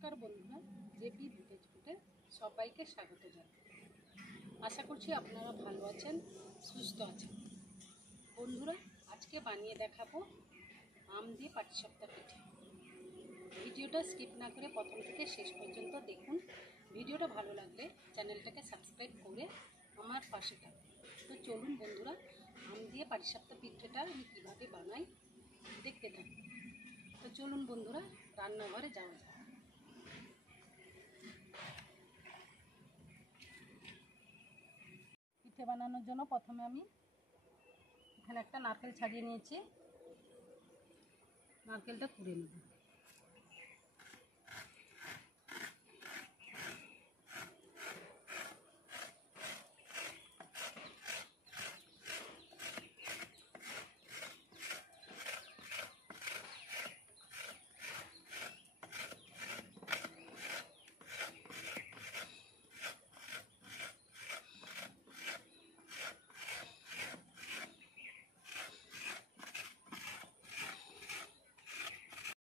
নমস্কার বন্ধুরা, JP village ফুডে সবাইকে স্বাগত জানাই। আশা করছি আপনারা ভালো আছেন, সুস্থ আছেন। বন্ধুরা, আজকে বানিয়ে দেখাবো আম দিয়ে পাটিসাপটা পিঠে। ভিডিওটা স্কিপ না করে প্রথম থেকে শেষ পর্যন্ত দেখুন। ভিডিওটা ভালো লাগলে চ্যানেলটাকে সাবস্ক্রাইব করে আমার পাশে থাকুন। তো চলুন বন্ধুরা, আম দিয়ে পাটিসাপটা পিঠেটা আমি কীভাবে বানাই দেখতে থাকুন। তো চলুন বন্ধুরা, রান্নাঘরে যাওয়া যাক। পিঠে বানানোর জন্য প্রথমে আমি এখানে একটা নারকেল ছাড়িয়ে নিয়েছি। নারকেলটা কুড়ে নেব।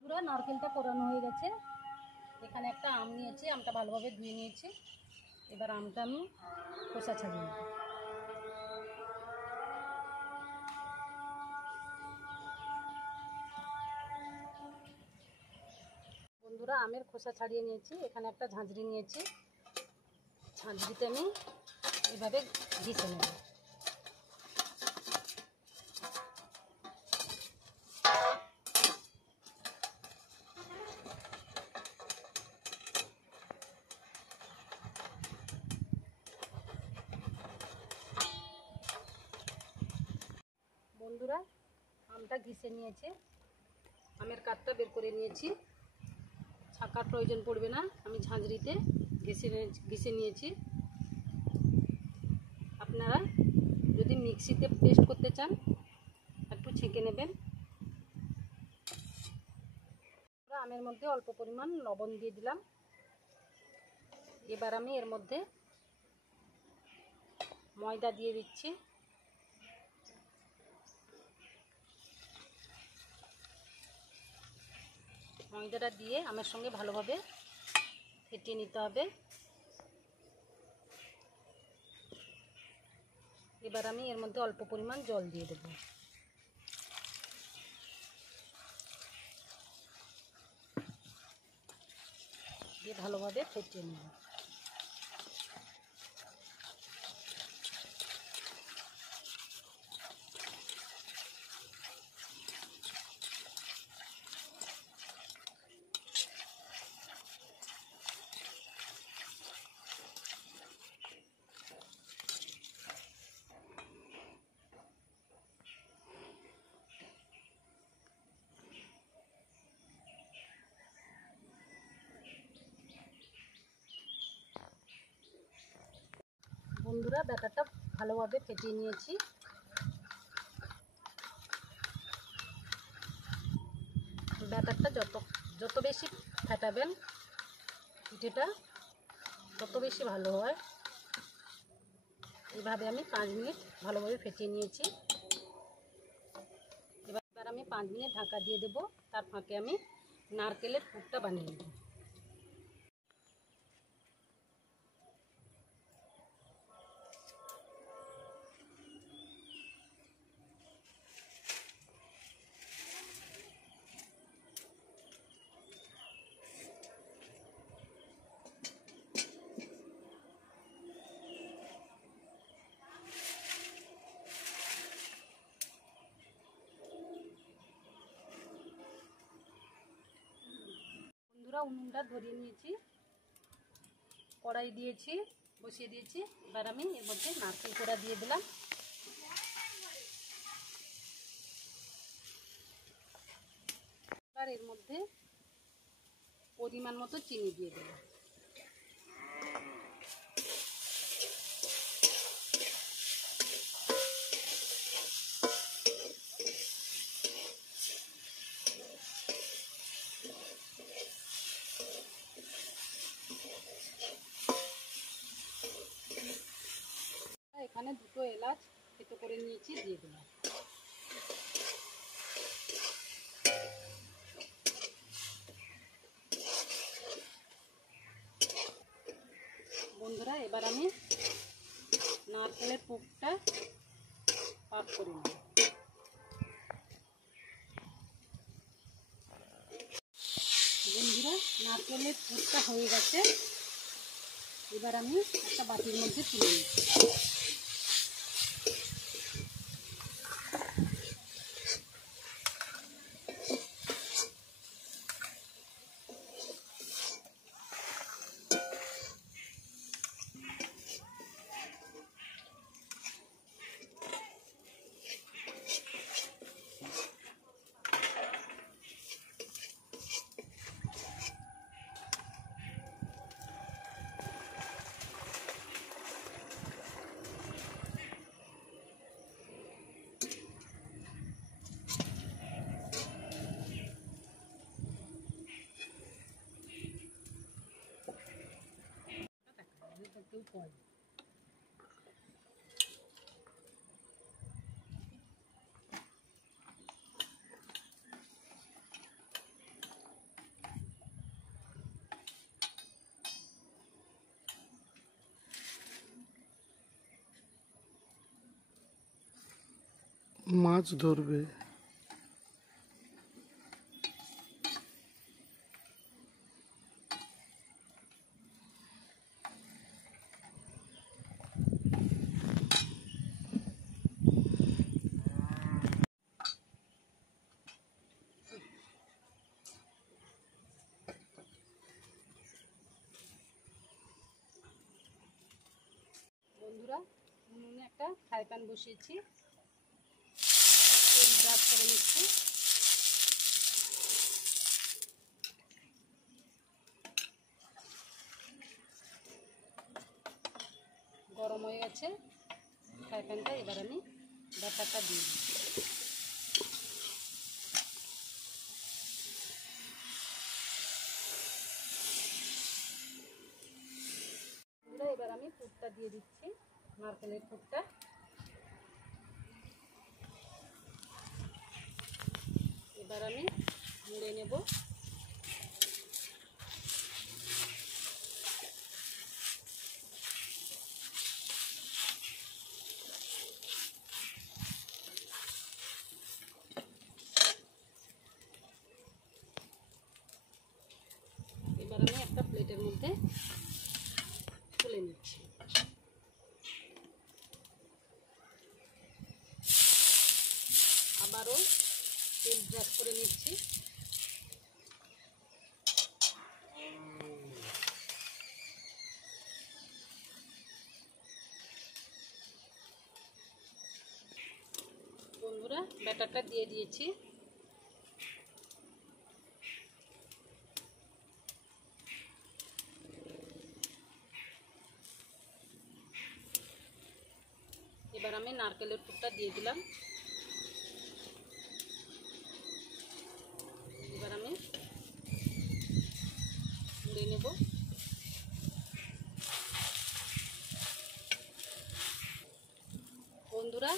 পুরো নারকেলটা কোরানো হয়ে গেছে। এখানে একটা আম নিয়েছি, আমটা ভালোভাবে ধুয়ে নিয়েছি। এবার আমটা আমি খোসা ছাড়িয়ে নেব। বন্ধুরা, আমের খোসা ছাড়িয়ে নিয়েছি। এখানে একটা ঝাঁঝরি নিয়েছি। ঝাঁঝরিতে আমি এভাবে ঘিষে নেব। বন্ধুরা, আমটা ঘিষে নিয়েছি। আমের কাঠটা বের করে নিয়েছি। ছাকার প্রয়োজন পড়বে না, আমি ঝাঁঝরিতে ঘিষে নিয়েছি। আপনারা যদি মিক্সিতে পেস্ট করতে চান একটু ছেঁকে নেবেন। আমের মধ্যে অল্প পরিমাণ লবণ দিয়ে দিলাম। এবার আমি এর মধ্যে ময়দা দিয়ে দিচ্ছি। ময়দাটা দিয়ে আমের সঙ্গে ভালোভাবে ফেটিয়ে নিতে হবে। এবার আমি এর মধ্যে অল্প পরিমাণ জল দিয়ে দেব। দিয়ে ভালোভাবে ফেটিয়ে নেব। বন্ধুরা, ব্যাটারটা ভালোভাবে ফেটিয়ে নিয়েছি। ব্যাটারটা যত বেশি ফেটাবেন পিঠেটা তত বেশি ভালো হয়। এইভাবে আমি 5 মিনিট ভালোভাবে ফেটিয়ে নিয়েছি। এবার আমি 5 মিনিট ঢাকা দিয়ে দেব। তার ফাঁকে আমি নারকেলের পুরটা বানিয়ে নেব। উনুনটা ধরিয়ে নিয়েছি, কড়াই দিয়েছি, বসিয়ে দিয়েছি। এবার আমি এর মধ্যে নারকেল কোড়া দিয়ে দিলাম। এবার এর মধ্যে পরিমাণ মতো চিনি দিয়ে দিলাম। এখানে 2টো এলাচ থেতো করে নিয়েছি, দিয়ে দিলাম। নারকেলের পুরটা পাক করে নেব। বন্ধুরা, নারকেলের পুরটা হয়ে গেছে। এবার আমি একটা বাটির মধ্যে তুলে নিচ্ছি। মাছ ধরবে। বন্ধুরা, উনুনে একটা ফ্রাই প্যান বসিয়েছি, তেল ব্রাশ করে নিচ্ছি। গরম হয়ে গেছে ফ্রাই প্যানটা, এবার আমি ব্যাটারটা দিয়ে দিচ্ছি। এবার আমি পুরটা দিয়ে দিচ্ছি, নারকেলের পুরটা। এবার আমি মুড়ে নেব। এবার আমি একটা প্লেটের মধ্যে তুলে নিচ্ছি। আবারও তেল ব্রাশ করে নিচ্ছি। বন্ধুরা, ব্যাটারটা দিয়ে দিয়েছি। এবার আমি নারকেলের পুরটা দিয়ে দিলাম। এবার আমি মুড়ে নেব। বন্ধুরা,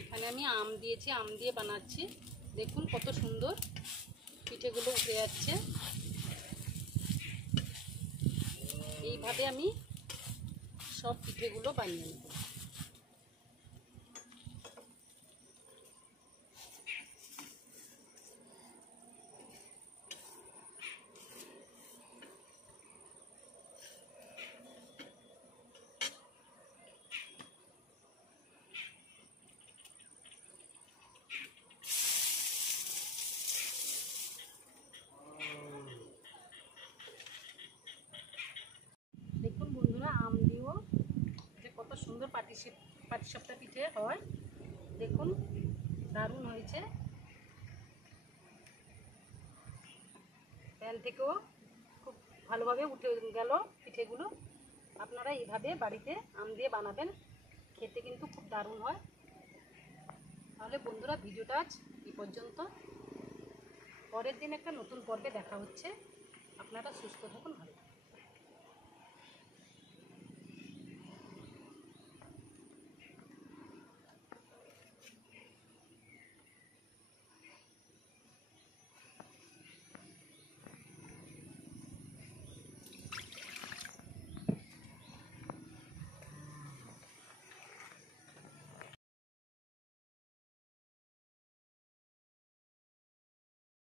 এখানে আমি আম দিয়েছি, আম দিয়ে বানাচ্ছি। দেখুন কত সুন্দর পিঠেগুলো উঠে যাচ্ছে। এইভাবে আমি সব পিঠেগুলো বানিয়ে নেব। দেখুন বন্ধুরা, আম দিয়েও যে কত সুন্দর পাটিসাপটা পিঠে হয়। দেখুন দারুণ হয়েছে। প্যান থেকেও খুব ভালোভাবে উঠে গেল পিঠেগুলো। আপনারা এইভাবে বাড়িতে আম দিয়ে বানাবেন, খেতে কিন্তু খুব দারুণ হয়। তাহলে বন্ধুরা, ভিডিওটা আজ এই পর্যন্ত। পরের দিন একটা নতুন পর্বে দেখা হচ্ছে। আপনারা সুস্থ থাকুন, ভালো থাকুন।